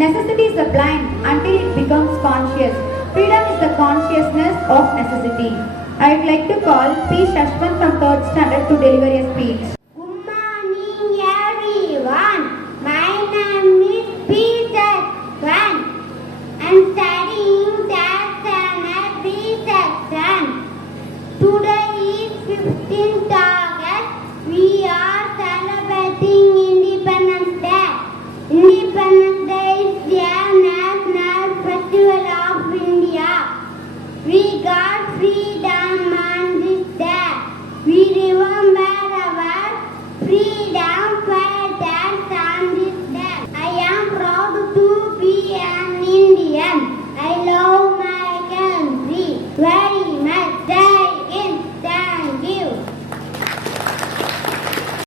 Necessity is the blind until it becomes conscious. Freedom is the consciousness of necessity. I would like to call P. Shashwan from 3rd standard to deliver a speech.